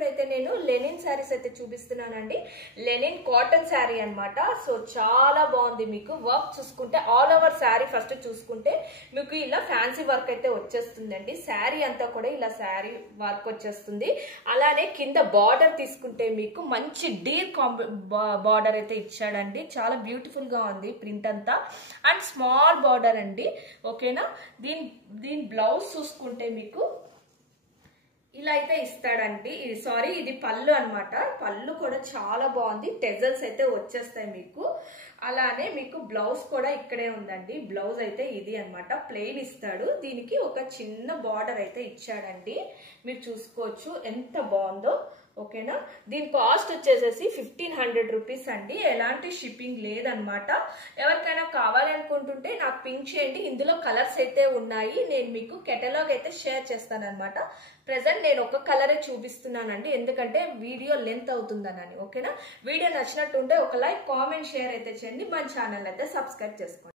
ఇప్పుడైతే నేను లెనిన్ శారీస్ అయితే చూపిస్తున్నానండి. లెనిన్ కాటన్ శారీ అన్నమాట. సో చాలా బాగుంది. మీకు వర్క్ చూసుకుంటే ఆల్ ఓవర్ శారీ ఫస్ట్ చూసుకుంటే మీకు ఇలా ఫ్యాన్సీ వర్క్ అయితే వచ్చేస్తుందండి. శారీ అంతా కూడా ఇలా శారీ వర్క్ వచ్చేస్తుంది. అలానే కింద బార్డర్ తీసుకుంటే మీకు మంచి డీర్ బార్డర్ అయితే ఇచ్చాడండి. చాలా బ్యూటిఫుల్ గా ఉంది ప్రింట్ అంతా. అండ్ స్మాల్ బార్డర్ అండి. ఓకేనా. దీని బ్లౌజ్ చూసుకుంటే మీకు ఇలా అయితే ఇస్తాడండి. సారీ, ఇది పళ్ళు అన్నమాట. పళ్ళు కూడా చాలా బాగుంది. టెజల్స్ అయితే వచ్చేస్తాయి మీకు. అలానే మీకు బ్లౌజ్ కూడా ఇక్కడే ఉందండి. బ్లౌజ్ అయితే ఇది అన్నమాట. ప్లెయిన్ ఇస్తాడు. దీనికి ఒక చిన్న బార్డర్ అయితే ఇచ్చాడండి. మీరు చూసుకోవచ్చు ఎంత బాగుందో. ఓకేనా. దీని కాస్ట్ వచ్చేసేసి 1500 రూపీస్ అండి. ఎలాంటి షిప్పింగ్ లేదనమాట. ఎవరికైనా కావాలనుకుంటుంటే నాకు పింక్ చేయండి. ఇందులో కలర్స్ అయితే ఉన్నాయి. నేను మీకు కెటలాగ్ అయితే షేర్ చేస్తాను అనమాట. ప్రెసెంట్ నేను ఒక కలరే చూపిస్తున్నానండి, ఎందుకంటే వీడియో లెంత్ అవుతుందని. ఓకేనా. వీడియో నచ్చినట్టుంటే ఒక లైక్, కామెంట్, షేర్ అయితే చేయండి. మన ఛానల్ అయితే సబ్స్క్రైబ్ చేసుకోండి.